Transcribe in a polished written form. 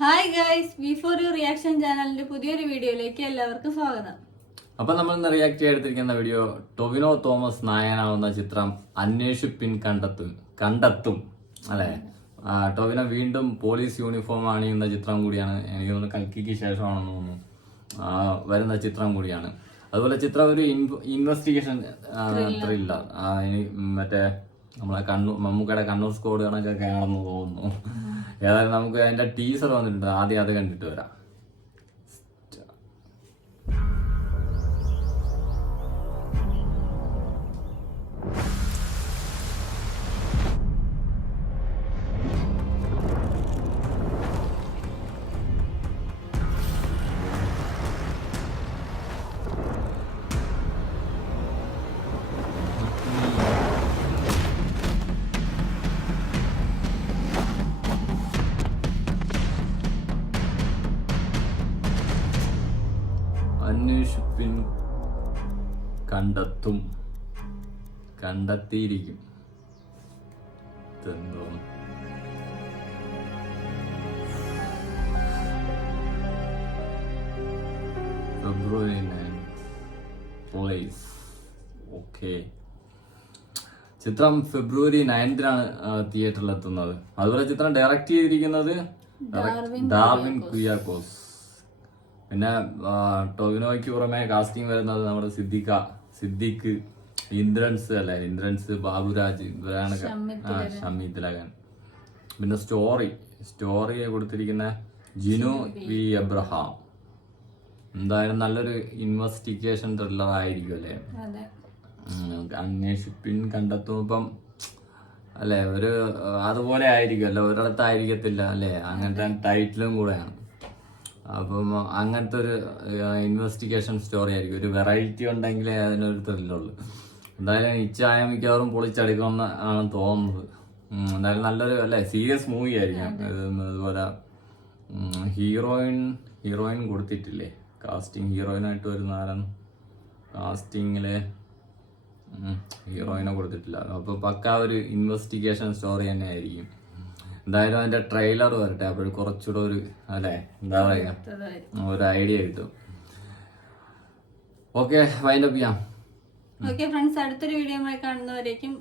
Hi guys, before you reaction ചാനലിന്റെ പുതിയൊരു വീഡിയോയിലേക്ക് എല്ലാവർക്കും സ്വാഗതം. അപ്പൊ നമ്മൾ ഇന്ന് റിയാക്ട് ചെയ്തെടുത്തിരിക്കുന്ന വീഡിയോ ടൊവിനോ തോമസ് നായകനാവുന്ന ചിത്രം അന്വേഷിപ്പിൻ കണ്ടെത്തും അല്ലെ. ടൊവിനോ വീണ്ടും പോലീസ് യൂണിഫോം അണിയുന്ന ചിത്രം കൂടിയാണ്. എനിക്ക് തോന്നുന്നു കൽക്കിക്ക് ശേഷമാണെന്ന് തോന്നുന്നു വരുന്ന ചിത്രം കൂടിയാണ്. അതുപോലെ ചിത്രം ഒരു ഇൻവെസ്റ്റിഗേഷൻ ത്രില്ലർ. മറ്റേ നമ്മളെ മമ്മൂക്കയുടെ കണ്ണൂർ സ്ക്വാഡ് കണക്കൊക്കെ ആണെന്ന് തോന്നുന്നു. ഏതായാലും നമുക്ക് അതിന്റെ ടീസർ വന്നിട്ടുണ്ട്, ആദ്യം അത് കണ്ടിട്ട് വരാം. അന്വേഷിപ്പിൻ കണ്ടെത്തിയിരിക്കും. ഫെബ്രുവരി 9 പോലീസ്. ഓക്കെ, ചിത്രം ഫെബ്രുവരി 9-നാണ് തിയേറ്ററിൽ എത്തുന്നത്. അതുപോലെ ചിത്രം ഡയറക്ട് ചെയ്തിരിക്കുന്നത് ഡാർവിൻ കുര്യാക്കോസ്. പിന്നെ ടൊവിനോയ്ക്ക് പുറമെ കാസ്റ്റിംഗ് വരുന്നത് നമ്മുടെ സിദ്ദിഖ്, ഇന്ദ്രൻസ്, ബാബുരാജ്, ഷമ്മി തിലകൻ. പിന്നെ സ്റ്റോറി കൊടുത്തിരിക്കുന്ന ജിനു വി എബ്രഹാം. എന്തായാലും നല്ലൊരു ഇൻവെസ്റ്റിഗേഷൻ ത്രില്ലർ ആയിരിക്കും അല്ലേ. അന്വേഷിപ്പിൻ കണ്ടെത്തും ഇപ്പം അല്ലെ, ഒരു അതുപോലെ ആയിരിക്കുമല്ലോ, ഒരിടത്തായിരിക്കത്തില്ല അല്ലെ. അങ്ങനത്തെ ടൈറ്റിലും കൂടെയാണ്. അപ്പം അങ്ങനത്തെ ഒരു ഇൻവെസ്റ്റിഗേഷൻ സ്റ്റോറി ആയിരിക്കും. ഒരു വെറൈറ്റി ഉണ്ടെങ്കിലേ അതിനൊരു ത്രില്ലുള്ളൂ. എന്തായാലും ഇച്ചായ മിക്കവാറും പൊളിച്ചെടുക്കുമെന്ന് ആണ് തോന്നുന്നത്. എന്തായാലും നല്ലൊരു അല്ലെ സീരിയസ് മൂവി ആയിരിക്കും. അതുപോലെ ഹീറോയിൻ കൊടുത്തിട്ടില്ലേ കാസ്റ്റിംഗ്. ഹീറോയിനായിട്ട് വരുന്ന ആരാണ് കാസ്റ്റിങ്ങില്? ഹീറോയിനെ കൊടുത്തിട്ടില്ല. അപ്പൊ പക്ക ഒരു ഇൻവെസ്റ്റിഗേഷൻ സ്റ്റോറി തന്നെ ആയിരിക്കും. എന്തായാലും അതിന്റെ ട്രെയിലർ വരട്ടെ, അപ്പോൾ കുറച്ചുകൂടെ ഒരു അല്ലെ എന്താ പറയാ ഒരു ഐഡിയ കിട്ടും. ഓക്കെ, വൈൻഡ് അപ്പ് ചെയ്യാം. ഓക്കെ ഫ്രണ്ട്സ്, അടുത്തൊരു വീഡിയോ കാണുന്നവരേക്കും